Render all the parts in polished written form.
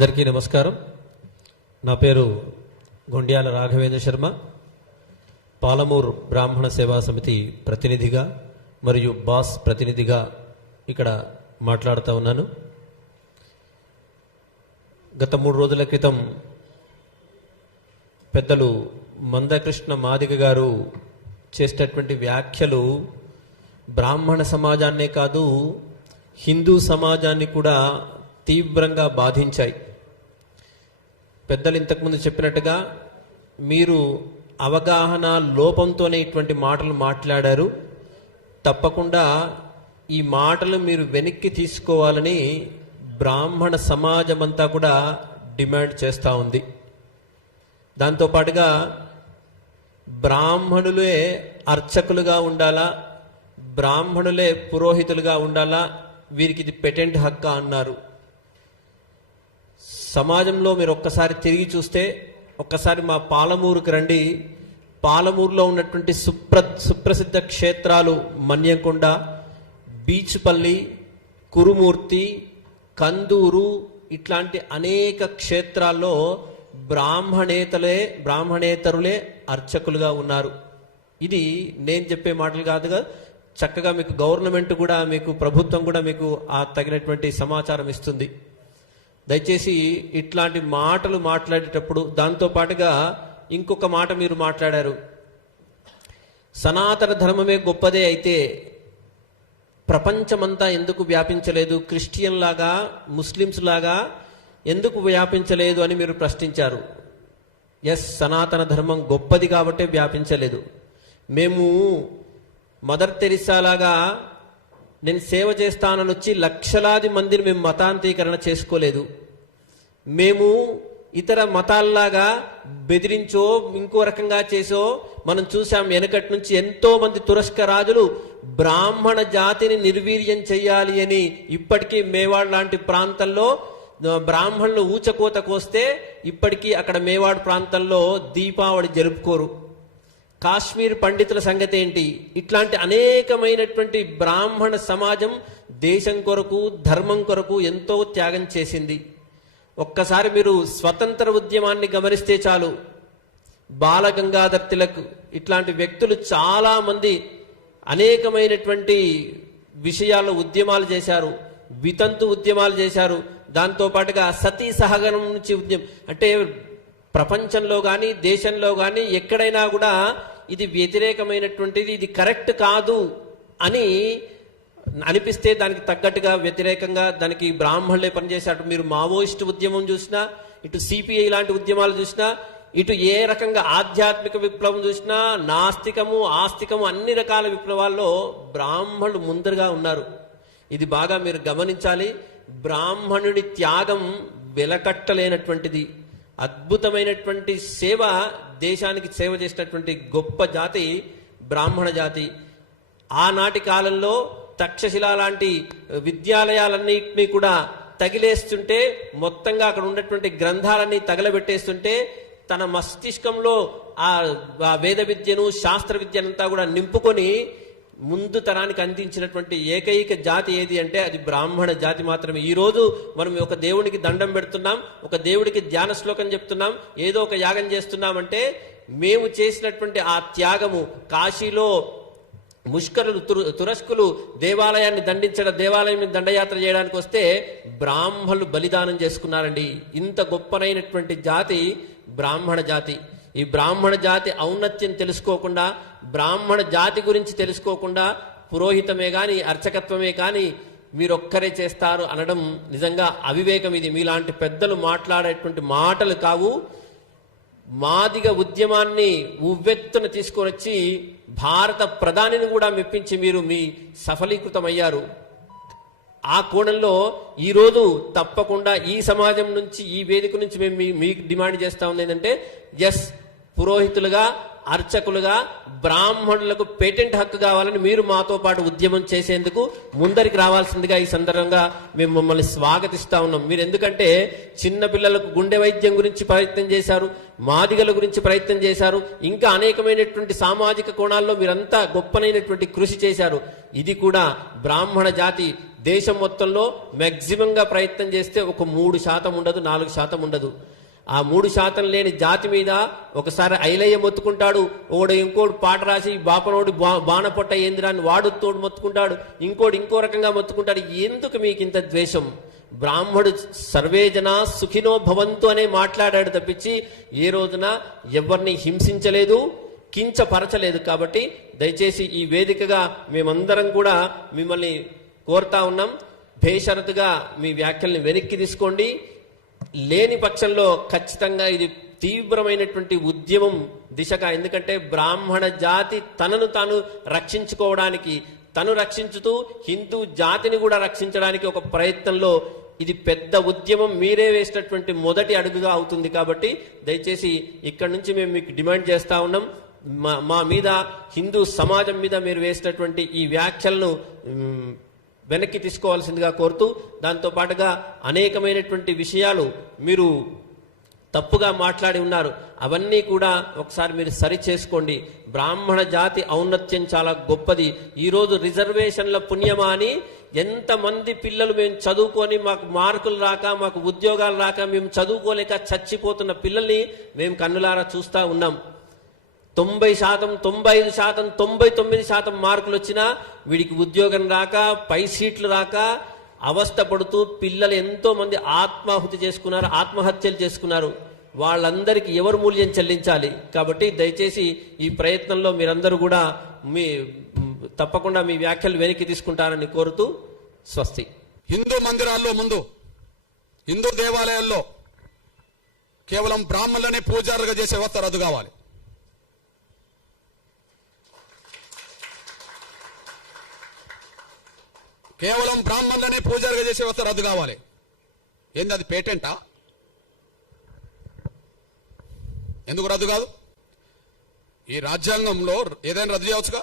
అందరికీ నమస్కారం. నా పేరు గొండ్యాల రాఘవేంద్ర శర్మ. పాలమూరు బ్రాహ్మణ సేవా సమితి ప్రతినిధిగా మరియు బాస్ ప్రతినిధిగా ఇక్కడ మాట్లాడుతూ ఉన్నాను. గత 3 రోజుల క్రితం పెద్దలు మందకృష్ణ మాదిగ గారు చేసేటటువంటి వ్యాఖ్యలు బ్రాహ్మణ సమాజాన్నే కాదు, హిందూ సమాజాన్ని కూడా తీవ్రంగా బాధించాయి. పెద్దలు ఇంతకుముందు చెప్పినట్టుగా మీరు అవగాహన లోపంతోనే ఇటువంటి మాటలు మాట్లాడారు. తప్పకుండా ఈ మాటలు మీరు వెనక్కి తీసుకోవాలని బ్రాహ్మణ సమాజం అంతా కూడా డిమాండ్ చేస్తూ ఉంది. దాంతోపాటుగా బ్రాహ్మణులే అర్చకులుగా ఉండాలా, బ్రాహ్మణులే పురోహితులుగా ఉండాలా, వీరికి ఇది పెటెంట్ హక్కు అన్నారు. సమాజంలో మీరు ఒక్కసారి తిరిగి చూస్తే, ఒక్కసారి మా పాలమూరుకి రండి. పాలమూరులో ఉన్నటువంటి సుప్రసిద్ధ క్షేత్రాలు మన్యంకొండ, బీచ్పల్లి, కురుమూర్తి, కందూరు, ఇట్లాంటి అనేక క్షేత్రాల్లో బ్రాహ్మణేతరులే అర్చకులుగా ఉన్నారు. ఇది నేను చెప్పే మాటలు కాదుగా, చక్కగా మీకు గవర్నమెంట్ కూడా, మీకు ప్రభుత్వం కూడా మీకు ఆ తగినటువంటి సమాచారం ఇస్తుంది. దయచేసి ఇట్లాంటి మాటలు మాట్లాడేటప్పుడు దాంతోపాటుగా ఇంకొక మాట మీరు మాట్లాడారు. సనాతన ధర్మమే గొప్పదే అయితే ప్రపంచమంతా ఎందుకు వ్యాపించలేదు, క్రిస్టియన్ లాగా ముస్లిమ్స్ లాగా ఎందుకు వ్యాపించలేదు అని మీరు ప్రశ్నించారు. ఎస్, సనాతన ధర్మం గొప్పది కాబట్టే వ్యాపించలేదు. మేము మదర్ తెరిసా లాగా నేను సేవ చేస్తానని వచ్చి లక్షలాది మందిని మేము మతాంతీకరణ చేసుకోలేదు. మేము ఇతర మతాల్లాగా బెదిరించో ఇంకో రకంగా చేసో మనం చూసాం. వెనకటి నుంచి ఎంతో మంది తురస్క రాజులు బ్రాహ్మణ జాతిని నిర్వీర్యం చెయ్యాలి అని ఇప్పటికీ మేవాడ్ లాంటి ప్రాంతంలో బ్రాహ్మణులు ఊచకోత కోస్తే ఇప్పటికీ అక్కడ మేవాడ్ ప్రాంతంలో దీపావళి జరుపుకోరు. కాశ్మీర్ పండితుల సంగతి ఏంటి? ఇట్లాంటి అనేకమైనటువంటి బ్రాహ్మణ సమాజం దేశం కొరకు, ధర్మం కొరకు ఎంతో త్యాగం చేసింది. ఒక్కసారి మీరు స్వతంత్ర ఉద్యమాన్ని గమనిస్తే చాలు. బాలగంగాధర్ తిలక్ ఇట్లాంటి వ్యక్తులు చాలా మంది అనేకమైనటువంటి విషయాల్లో ఉద్యమాలు చేశారు, వితంతు ఉద్యమాలు చేశారు. దాంతోపాటుగా సతీ సహగమనం నుంచి ఉద్యమం, అంటే ప్రపంచంలో కానీ దేశంలో కానీ ఎక్కడైనా కూడా ఇది వ్యతిరేకమైనటువంటిది, ఇది కరెక్ట్ కాదు అని అనిపిస్తే దానికి తగ్గట్టుగా వ్యతిరేకంగా దానికి బ్రాహ్మణులే పనిచేశారు. మీరు మావోయిస్టు ఉద్యమం చూసినా, ఇటు సిపిఐ లాంటి ఉద్యమాలు చూసినా, ఇటు ఏ రకంగా ఆధ్యాత్మిక విప్లవం చూసినా, నాస్తికము ఆస్తికము అన్ని రకాల విప్లవాల్లో బ్రాహ్మణులు ముందరగా ఉన్నారు. ఇది బాగా మీరు గమనించాలి. బ్రాహ్మణుడి త్యాగం వెలకట్టలేనటువంటిది. అద్భుతమైనటువంటి సేవ, దేశానికి సేవ చేసినటువంటి గొప్ప జాతి బ్రాహ్మణ జాతి. ఆనాటి కాలంలో తక్షశిల లాంటి విద్యాలయాలన్నింటినీ కూడా తగిలేస్తుంటే, మొత్తంగా అక్కడ ఉన్నటువంటి గ్రంథాలన్నీ తగలబెట్టేస్తుంటే, తన మస్తిష్కంలో ఆ వేద విద్యను శాస్త్ర విద్యనంతా కూడా నింపుకొని ముందు తరానికి అందించినటువంటి ఏకైక జాతి ఏది అంటే అది బ్రాహ్మణ జాతి మాత్రమే. ఈరోజు మనం ఒక దేవుడికి దండం పెడుతున్నాం, ఒక దేవుడికి ధ్యాన శ్లోకం చెప్తున్నాం, ఏదో ఒక యాగం చేస్తున్నామంటే మేము చేసినటువంటి ఆ త్యాగము. కాశీలో ముష్కరులు, తురస్కులు దేవాలయాన్ని దేవాలయం దండయాత్ర చేయడానికి వస్తే బ్రాహ్మణులు బలిదానం చేసుకున్నారండి. ఇంత గొప్పనైనటువంటి జాతి బ్రాహ్మణ జాతి. ఈ బ్రాహ్మణ జాతి ఔన్నత్యం తెలుసుకోకుండా, బ్రాహ్మణ జాతి గురించి తెలుసుకోకుండా పురోహితమే కానీ అర్చకత్వమే కానీ మీరొక్కరే చేస్తారు అనడం నిజంగా అవివేకం. ఇది మీలాంటి పెద్దలు మాట్లాడేటువంటి మాటలు కావు. మాదిగ ఉద్యమాన్ని ఉవ్వెత్తున తీసుకొని వచ్చి భారత ప్రధానిని కూడా మెప్పించి మీరు మీ సఫలీకృతమయ్యారు. ఆ కోణంలో ఈరోజు తప్పకుండా ఈ సమాజం నుంచి, ఈ వేదిక నుంచి మేము మీకు డిమాండ్ చేస్తా ఉంది ఏంటంటే, ఎస్, పురోహితులుగా అర్చకులుగా బ్రాహ్మణులకు పేటెంట్ హక్కు కావాలని మీరు మాతో పాటు ఉద్యమం చేసేందుకు ముందరికి రావాల్సిందిగా ఈ సందర్భంగా మేము మమ్మల్ని స్వాగతిస్తా ఉన్నాం. మీరు ఎందుకంటే చిన్న పిల్లలకు గుండె వైద్యం గురించి ప్రయత్నం చేశారు, మాదిగల గురించి ప్రయత్నం చేశారు, ఇంకా అనేకమైనటువంటి సామాజిక కోణాల్లో మీరంతా గొప్పనైనటువంటి కృషి చేశారు. ఇది కూడా బ్రాహ్మణ జాతి దేశం మొత్తంలో మ్యాక్సిమంగా ప్రయత్నం చేస్తే ఒక 3% ఉండదు, 4% ఉండదు. ఆ 3% లేని జాతి మీద ఒకసారి ఐలయ్య మొత్తుకుంటాడు, ఒకడు ఇంకోటి పాట రాసి బాపనోడు బాణపొట్ట ఏందిరాన్ని వాడు తోడు మొత్తుకుంటాడు, ఇంకోటి ఇంకో రకంగా మొత్తుకుంటాడు. ఎందుకు మీకు ఇంత ద్వేషం? బ్రాహ్మడు సర్వే జనా సుఖినో భవంతు అనే మాట్లాడాడు తప్పించి ఏ రోజున ఎవరిని హింసించలేదు, కించపరచలేదు. కాబట్టి దయచేసి ఈ వేదికగా మేమందరం కూడా మిమ్మల్ని కోరుతా ఉన్నాం, బేషరతుగా మీ వ్యాఖ్యల్ని వెనక్కి తీసుకోండి. లేని పక్షంలో ఖచ్చితంగా ఇది తీవ్రమైనటువంటి ఉద్యమం దిశగా, ఎందుకంటే బ్రాహ్మణ జాతి తనను తాను రక్షించుకోవడానికి, తను రక్షించుతూ హిందూ జాతిని కూడా రక్షించడానికి ఒక ప్రయత్నంలో ఇది పెద్ద ఉద్యమం మీరే వేసినటువంటి మొదటి అడుగుగా అవుతుంది. కాబట్టి దయచేసి ఇక్కడి నుంచి మేము మీకు డిమాండ్ చేస్తా ఉన్నాం, మా మీద, హిందూ సమాజం మీద మీరు వేసినటువంటి ఈ వ్యాఖ్యలను వెనక్కి తీసుకోవాల్సిందిగా కోరుతూ, దాంతో పాటుగా అనేకమైనటువంటి విషయాలు మీరు తప్పుగా మాట్లాడి ఉన్నారు, అవన్నీ కూడా ఒకసారి మీరు సరి చేసుకోండి. బ్రాహ్మణ జాతి ఔన్నత్యం చాలా గొప్పది. ఈరోజు రిజర్వేషన్ల పుణ్యమా అని ఎంతమంది పిల్లలు మేము చదువుకొని మాకు మార్కులు రాక, మాకు ఉద్యోగాలు రాక, మేము చదువుకోలేక చచ్చిపోతున్న పిల్లల్ని మేము కన్నులారా చూస్తూ ఉన్నాం. 90%, 95%, 99% మార్కులు వచ్చినా వీడికి ఉద్యోగం రాక, పై సీట్లు రాక అవస్థ పడుతూ పిల్లలు ఎంతో మంది ఆత్మహత్యలు చేసుకున్నారు. వాళ్ళందరికీ ఎవరు మూల్యం చెల్లించాలి? కాబట్టి దయచేసి ఈ ప్రయత్నంలో మీరందరూ కూడా తప్పకుండా మీ వ్యాఖ్యలు వెనక్కి తీసుకుంటారని కోరుతూ స్వస్తి. హిందూ మందిరాల్లో ముందు, హిందూ దేవాలయాల్లో కేవలం బ్రాహ్మణులనే పూజారులుగా చేసే వ్యవస్థ రద్దు కావాలి. కేవలం బ్రాహ్మణులనే పూజారుగా చేసే వ్యవస్థ రద్దు కావాలి. ఏంది అది పేటెంటా? ఎందుకు రద్దు కాదు? ఈ రాజ్యాంగంలో ఏదైనా రద్దు చేయవచ్చుగా.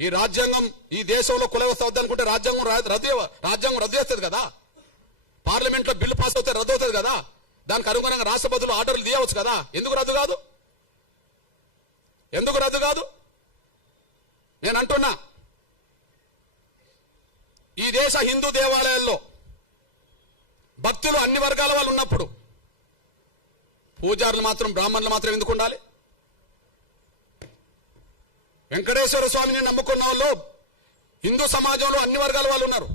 ఈ రాజ్యాంగం ఈ దేశంలో కుల వ్యవస్థ వద్దనుకుంటే రాజ్యాంగం రద్దు చేస్తుంది కదా. పార్లమెంట్లో బిల్లు పాస్ అవుతే రద్దు అవుతుంది కదా. దానికి అనుగుణంగా రాష్ట్రపతులు ఆర్డర్లు తీయవచ్చు కదా. ఎందుకు రద్దు కాదు? ఎందుకు రద్దు కాదు? నేను అంటున్నా, ఈ దేశ హిందూ దేవాలయాల్లో భక్తులు అన్ని వర్గాల వాళ్ళు ఉన్నప్పుడు పూజారులు మాత్రం, బ్రాహ్మణులు మాత్రం ఎందుకు ఉండాలి? వెంకటేశ్వర స్వామిని నమ్ముకున్న వాళ్ళు హిందూ సమాజంలో అన్ని వర్గాల వాళ్ళు ఉన్నారు.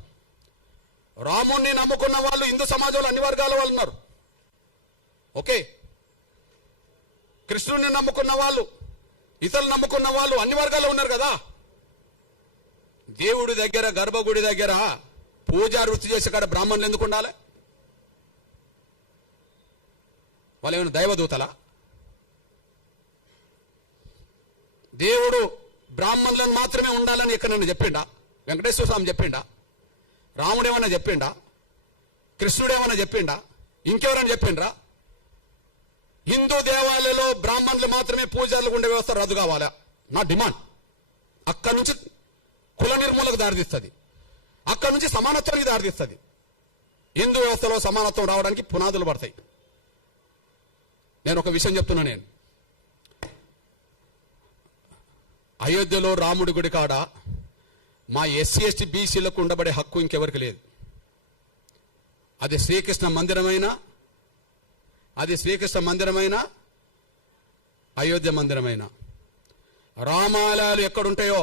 రాముణ్ణి నమ్ముకున్న వాళ్ళు హిందూ సమాజంలో అన్ని వర్గాల వాళ్ళు ఉన్నారు. ఓకే, కృష్ణుడిని నమ్ముకున్న వాళ్ళు, ఇతరులు నమ్ముకున్న వాళ్ళు అన్ని వర్గాల్లో ఉన్నారు కదా. దేవుడి దగ్గర, గర్భగుడి దగ్గర పూజా వృత్తి చేసే కాడ బ్రాహ్మణులు ఎందుకు ఉండాలి? వాళ్ళు ఏమైనా దైవదూతలా? దేవుడు బ్రాహ్మణులను మాత్రమే ఉండాలని ఎక్కడైనా చెప్పిండా? వెంకటేశ్వర స్వామి చెప్పిండా? రాముడు ఏమన్నా చెప్పిండా? కృష్ణుడు ఏమన్నా చెప్పిండా? ఇంకెవరైనా చెప్పిండ్రా? హిందూ దేవాలయంలో బ్రాహ్మణులు మాత్రమే పూజారులు ఉండే వ్యవస్థ రద్దు కావాలా నా డిమాండ్. అక్కడి నుంచి కుల నిర్మూలకు దారితీస్తుంది, అక్కడి నుంచి సమానత్వానికి దారితీస్తుంది. హిందూ వ్యవస్థలో సమానత్వం రావడానికి పునాదులు పడతాయి. నేను ఒక విషయం చెప్తున్నా, నేను అయోధ్యలో రాముడి గుడి కాడ మా ఎస్సీ ఎస్టీ బీసీలకు ఉండబడే హక్కు ఇంకెవరికి లేదు. అది శ్రీకృష్ణ మందిరమైనా అయోధ్య మందిరమైనా, రామాలయాలు ఎక్కడుంటాయో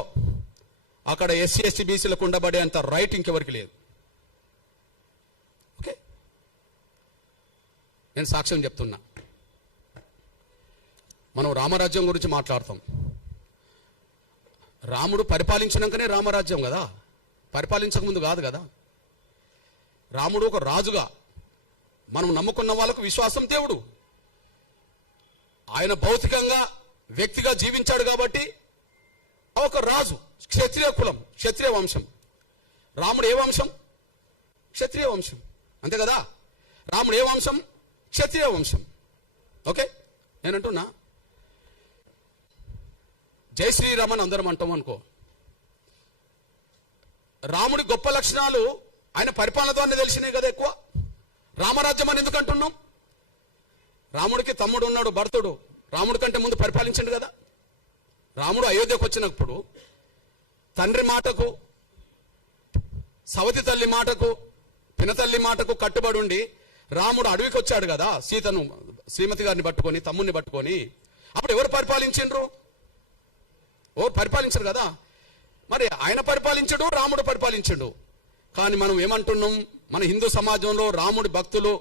అక్కడ ఎస్సీ ఎస్టీ బీసీలకు ఉండబడే అంత రైట్ ఇంకెవరికి లేదు. ఓకే, నేను సాక్ష్యం చెప్తున్నా. మనం రామరాజ్యం గురించి మాట్లాడతాం. రాముడు పరిపాలించినాకనే రామరాజ్యం కదా, పరిపాలించక ముందు కాదు కదా. రాముడు ఒక రాజుగా, మనం నమ్ముకున్న వాళ్ళకు విశ్వాసం దేవుడు. ఆయన భౌతికంగా వ్యక్తిగా జీవించాడు కాబట్టి ఒక రాజు, క్షత్రియ కులం, క్షత్రియ వంశం. రాముడు ఏ వంశం? క్షత్రియ వంశం, అంతే కదా. రాముడు ఏ వంశం? క్షత్రియ వంశం. ఓకే, నేనంటున్నా జై శ్రీరామ్ అని అందరం అంటాం అనుకో. రాముడి గొప్ప లక్షణాలు ఆయన పరిపాలన ద్వారా తెలిసినాయి కదా ఎక్కువ. రామరాజ్యం అని ఎందుకు అంటున్నాం? రాముడికి తమ్ముడు ఉన్నాడు భరతుడు, రాముడి కంటే ముందు పరిపాలించండు కదా. రాముడు అయోధ్యకు వచ్చినప్పుడు తండ్రి మాటకు, సవతి తల్లి మాటకు, పినతల్లి మాటకు కట్టుబడి ఉండి రాముడు అడవికి వచ్చాడు కదా, సీతను శ్రీమతి గారిని పట్టుకొని, తమ్ముడిని పట్టుకొని. అప్పుడు ఎవరు పరిపాలించిండ్రు? ఎవరు పరిపాలించరు కదా. మరి ఆయన పరిపాలించడు, రాముడు పరిపాలించడు. కానీ మనం ఏమంటున్నాం? మన హిందూ సమాజంలో రాముడి భక్తులు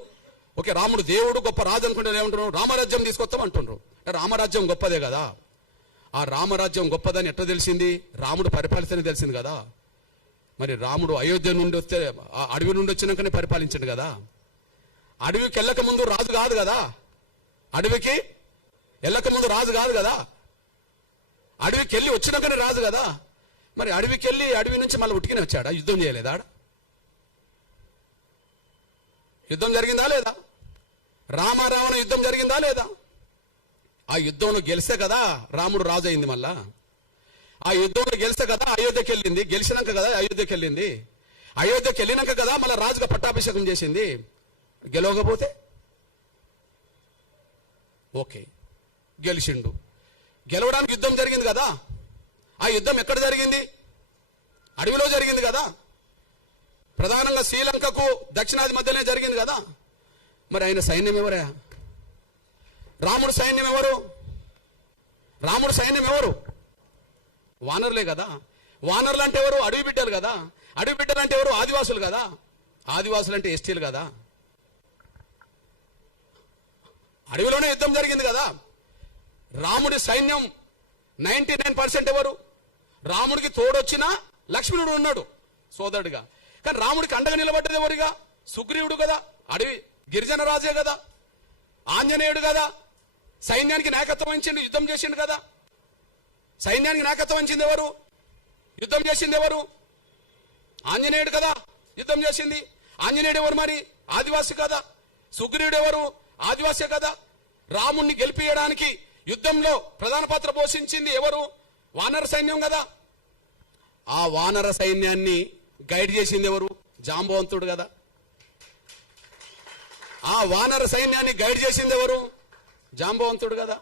ఓకే, రాముడు దేవుడు గొప్ప రాజు అనుకుంటే ఏమంటున్నాం? రామరాజ్యం తీసుకొస్తాం అంటుండ్రు. రామరాజ్యం గొప్పదే కదా. ఆ రామరాజ్యం గొప్పదని ఎట్లా తెలిసింది? రాముడు పరిపాలిస్తేనే తెలిసింది కదా. మరి రాముడు అయోధ్య నుండి వస్తే, అడవి నుండి వచ్చినాకనే పరిపాలించండు కదా. అడవికి వెళ్ళక ముందు రాజు కాదు కదా. అడవికి వెళ్ళక ముందు రాజు కాదు కదా. అడవికి వెళ్ళి వచ్చినాకనే రాజు కదా. మరి అడవికి వెళ్ళి అడవి నుంచి మళ్ళీ ఉట్టికినే వచ్చాడా? యుద్ధం చేయలేదా? యుద్ధం జరిగిందా లేదా? రామారావణ యుద్ధం జరిగిందా లేదా? ఆ యుద్ధంలో గెలిస్తే కదా రాముడు రాజు అయింది. మళ్ళా ఆ యుద్ధంలో గెలిస్తే కదా అయోధ్యకి వెళ్ళింది. గెలిచినాక కదా అయోధ్యకి వెళ్ళింది. అయోధ్యకి వెళ్ళినాక కదా మళ్ళీ రాజుగా పట్టాభిషేకం చేసింది. గెలవకపోతే ఓకే, గెలిచిండు. గెలవడానికి యుద్ధం జరిగింది కదా. ఆ యుద్ధం ఎక్కడ జరిగింది? అడవిలో జరిగింది కదా. ప్రధానంగా శ్రీలంకకు దక్షిణాది మధ్యనే జరిగింది కదా. మరి ఆయన సైన్యం ఎవరా? రాముడు సైన్యం ఎవరు? రాముడు సైన్యం ఎవరు? వానరులే కదా. వానరులు అంటే ఎవరు? అడవి బిడ్డలు కదా. అడవి బిడ్డలు అంటే ఎవరు? ఆదివాసులు కదా. ఆదివాసులు అంటే ఎస్టీలు కదా. అడవిలోనే యుద్ధం జరిగింది కదా. రాముడి సైన్యం 99% ఎవరు? రాముడికి తోడొచ్చిన లక్ష్మణుడు ఉన్నాడు సోదరుడిగా. కానీ రాముడికి అండగా నిలబడ్డది ఎవరిగా? సుగ్రీవుడు కదా. అడవి గిరిజన రాజే కదా. ఆంజనేయుడు కదా. సైన్యానికి నాయకత్వం వహించిండు, యుద్ధం చేసిండు కదా. సైన్యానికి నాయకత్వం వహించింది ఎవరు? యుద్ధం చేసింది ఎవరు? ఆంజనేయుడు కదా యుద్ధం చేసింది. ఆంజనేయుడు ఎవరు మరి? ఆదివాసి కదా. సుగ్రీవుడు ఎవరు? ఆదివాసే కదా. రాముణ్ణి గెలిపియడానికి యుద్ధంలో ప్రధాన పాత్ర పోషించింది ఎవరు? వానర సైన్యం కదా. ఆ వానర సైన్యాన్ని గైడ్ చేసింది ఎవరు? జాంబవంతుడు కదా. ఆ వానర సైన్యాన్ని గైడ్ చేసింది ఎవరు? జాంబవంతుడు కదా.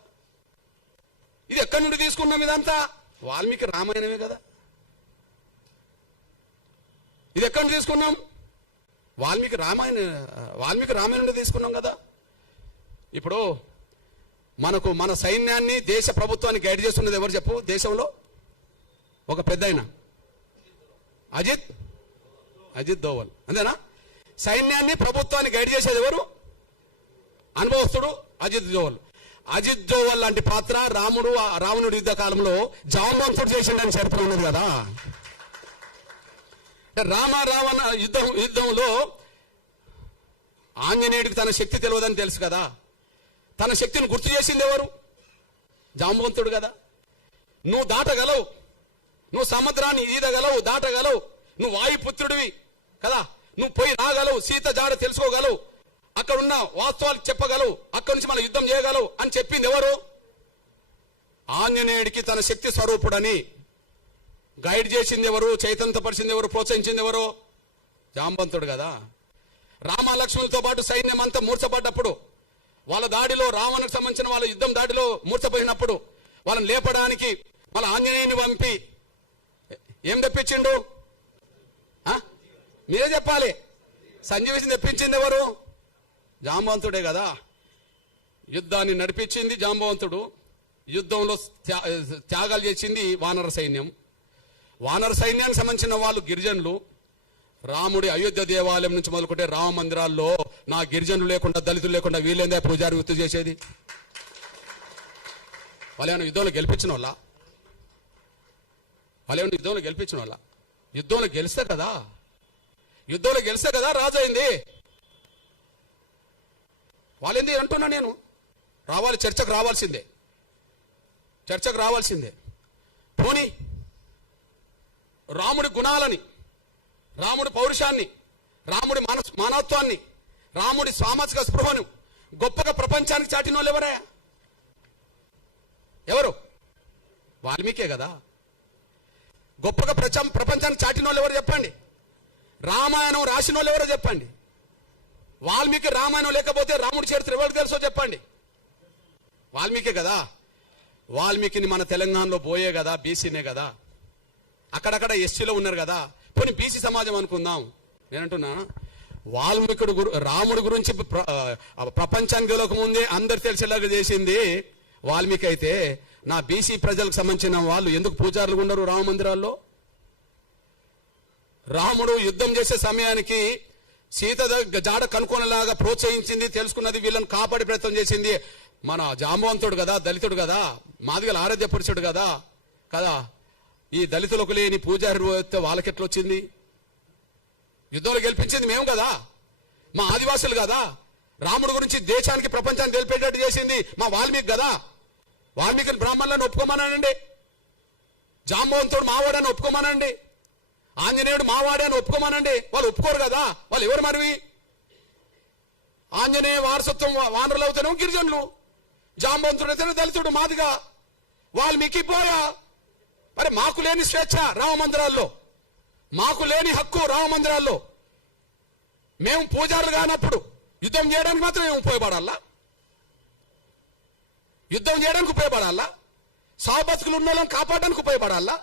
ఇది ఎక్కడి నుండి తీసుకున్నాం? ఇదంతా వాల్మీకి రామాయణమే కదా. ఇది ఎక్కడి నుండి తీసుకున్నాం? వాల్మీకి రామాయణం నుండి తీసుకున్నాం కదా. ఇప్పుడు మన సైన్యాన్ని, దేశ ప్రభుత్వాన్ని గైడ్ చేస్తున్నది ఎవరు చెప్పు? దేశంలో ఒక పెద్ద ఆయన అజిత్ దోవల్, అంతేనా? సైన్యాన్ని, ప్రభుత్వాన్ని గైడ్ చేసేది ఎవరు? అనుభవస్తుడు అజిత్ దోవల్. అజిత్ దోవల్ లాంటి పాత్ర రావణుడి యుద్ధ కాలంలో జాంబవంతుడు చేసిండని చరిత్ర ఉన్నది కదా. రావణ యుద్ధంలో ఆంజనేయుడికి తన శక్తి తెలియదని తెలుసు కదా. తన శక్తిని గుర్తు చేసింది ఎవరు? జాంబవంతుడు కదా. నువ్వు దాటగలవు, నువ్వు సముద్రాన్ని ఈదగలవు, దాటగలవు, నువ్వు వాయుపుత్రుడివి కదా, నువ్వు పోయి రాగలవు, సీత జాడ తెలుసుకోగలవు, అక్కడున్న వాస్తవాలు చెప్పగలవు, అక్కడి నుంచి మన యుద్ధం చేయగలవు అని చెప్పింది ఎవరు? ఆంజనేయుడికి తన శక్తి స్వరూపుడని గైడ్ చేసింది ఎవరు? చైతన్యపరిచింది ఎవరు? ప్రోత్సహించింది ఎవరు? జాంబవంతుడు కదా. రామ లక్ష్మణులతో పాటు సైన్యం అంతా మూర్ఛపడ్డప్పుడు, వాళ్ళ దాడిలో, రావణకు సంబంధించిన వాళ్ళ యుద్ధం దాడిలో మూర్ఛపోయినప్పుడు వాళ్ళని లేపడానికి వాళ్ళ ఆంజనేయుని పంపి ఏం తెప్పించిండు? మీరే చెప్పాలి. సంజీవిని తెప్పించింది ఎవరు? జాంబవంతుడే కదా. యుద్ధాన్ని నడిపించింది జాంబవంతుడు. యుద్ధంలో త్యాగాలు చేసింది వానర సైన్యం. వానర సైన్యానికి సంబంధించిన వాళ్ళు గిరిజనులు. రాముడి అయోధ్య దేవాలయం నుంచి మొదలుకుంటే రామ మందిరాల్లో నా గిరిజనులు లేకుండా, దళితులు లేకుండా వీళ్ళేందా పూజారి వృత్తి చేసేది? వాళ్ళేమన్నా యుద్ధంలో గెలిపించిన వాళ్ళ? యుద్ధంలో గెలిపించిన వాళ్ళ? యుద్ధంలో గెలిస్తే కదా రాజు అయింది. వాళ్ళేంది అంటున్నా నేను. రావాలి, చర్చకు రావాల్సిందే. పోనీ రాముడి గుణాలని, రాముడి పౌరుషాన్ని, రాముడి మానవత్వాన్ని, రాముడి సామాజిక స్పృహను గొప్పగా ప్రపంచానికి చాటిన వాళ్ళు ఎవరు? వాల్మీకే కదా. గొప్పగా ప్రపంచానికి చాటిన వాళ్ళు ఎవరు చెప్పండి? రామాయణం రాసిన వాళ్ళు ఎవరో చెప్పండి. వాల్మీకి రామాయణం లేకపోతే రాముడి చరిత్ర ఎవరికి తెలుసో చెప్పండి? వాల్మీకే కదా. వాల్మీకిని మన తెలంగాణలో పోయే కదా, బీసీనే కదా, అక్కడక్కడ ఎస్సీలో ఉన్నారు కదా, పోనీ బీసీ సమాజం అనుకుందాం. నేనంటున్నా, వాల్మీకుడు రాముడి గురించి ప్రపంచానికి తెలియక ముందే అందరు తెలిసేలాగా చేసింది వాల్మీకి అయితే, నా బీసీ ప్రజలకు సంబంధించిన వాళ్ళు ఎందుకు పూజారులు ఉండరు రామ మందిరాల్లో? రాముడు యుద్ధం చేసే సమయానికి సీత జాడ కనుక్కోనేలాగా ప్రోత్సహించింది, తెలుసుకున్నది, వీళ్ళని కాపాడి ప్రయత్నం చేసింది మన జాంబవంతుడు కదా, దళితుడు కదా, మాదిగల ఆరాధ్య పురుషుడు కదా కదా. ఈ దళితులకు లేని పూజారి వాళ్ళకెట్లా వచ్చింది? యుద్ధంలో గెలిపించింది మేము కదా, మా ఆదివాసులు కదా. రాముడు గురించి దేశానికి ప్రపంచానికి తెలిపేటట్టు చేసింది మా వాల్మీకి కదా. వాల్మీకిని బ్రాహ్మణులను ఒప్పుకోమనండి, జాంబవంతుడు మావాడని ఒప్పుకోమనండి, ఆంజనేయుడు మావాడే అని ఒప్పుకోమనండి. వాళ్ళు ఒప్పుకోరు కదా. వాళ్ళు ఎవరు మరి? ఆంజనేయ వారసత్వం వానరులు అవుతానేమో గిరిజనులు, జాంబవంతుడు అయితేనే దళితుడు మాదిగా, వాల్మీకి పోయా. మరి మాకు లేని స్వేచ్ఛ రామ మందిరాల్లో, మాకు లేని హక్కు రామ మందిరాల్లో, మేము పూజారులు కానప్పుడు యుద్ధం చేయడానికి మాత్రం మేము ఉపయోగపడాలా? యుద్ధం చేయడానికి ఉపయోగపడాలా? సావు బతుకులు ఉన్న వాళ్ళని కాపాడడానికి ఉపయోగపడాలా?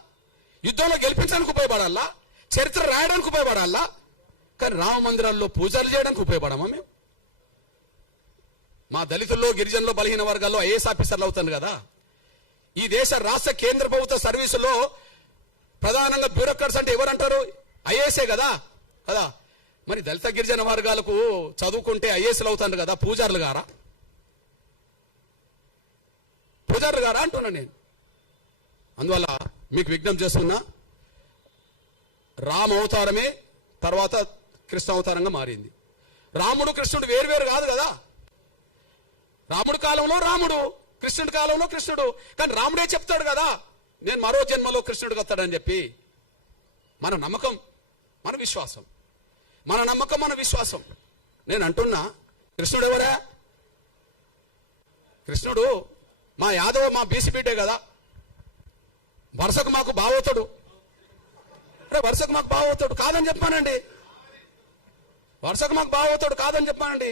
యుద్ధంలో గెలిపించడానికి ఉపయోగపడాలా? చరిత్ర రాయడానికి ఉపయోగపడాలా? కానీ రామ మందిరాల్లో పూజలు చేయడానికి ఉపయోగపడమా మేము? మా దళితుల్లో, గిరిజనుల్లో, బలహీన వర్గాల్లో ఐఏఎస్ ఆఫీసర్లు అవుతాను కదా. ఈ దేశ రాష్ట్ర కేంద్ర ప్రభుత్వ సర్వీసులో ప్రధానంగా బ్యూరోక్రాట్స్ అంటే ఎవరంటారు? ఐఏఎస్ఏ కదా కదా. మరి దళిత గిరిజన వర్గాలకు చదువుకుంటే ఐఏఎస్లు అవుతాను కదా, పూజారులు గారా? పూజారులు గారా అంటున్నా నేను. అందువల్ల మీకు విజ్ఞప్తి చేస్తున్నా, రామ అవతారమే తర్వాత కృష్ణ అవతారంగా మారింది. రాముడు కృష్ణుడు వేరు కాదు కదా. రాముడి కాలంలో రాముడు, కృష్ణుడి కాలంలో కృష్ణుడు. కానీ రాముడే చెప్తాడు కదా, నేను మరో జన్మలో కృష్ణుడికి వస్తాడని చెప్పి. మన నమ్మకం, మన విశ్వాసం, మన నమ్మకం, మన విశ్వాసం. నేను అంటున్నా, కృష్ణుడు ఎవరా? కృష్ణుడు మా యాదవ, మా బీసీ బిడ్డే కదా. వరుసకు మాకు బావవుతాడు, వరుసకు మాకు బావవుతాడు కాదని చెప్పానండి. వరుసకు మాకు బావవుతాడు కాదని చెప్పానండి.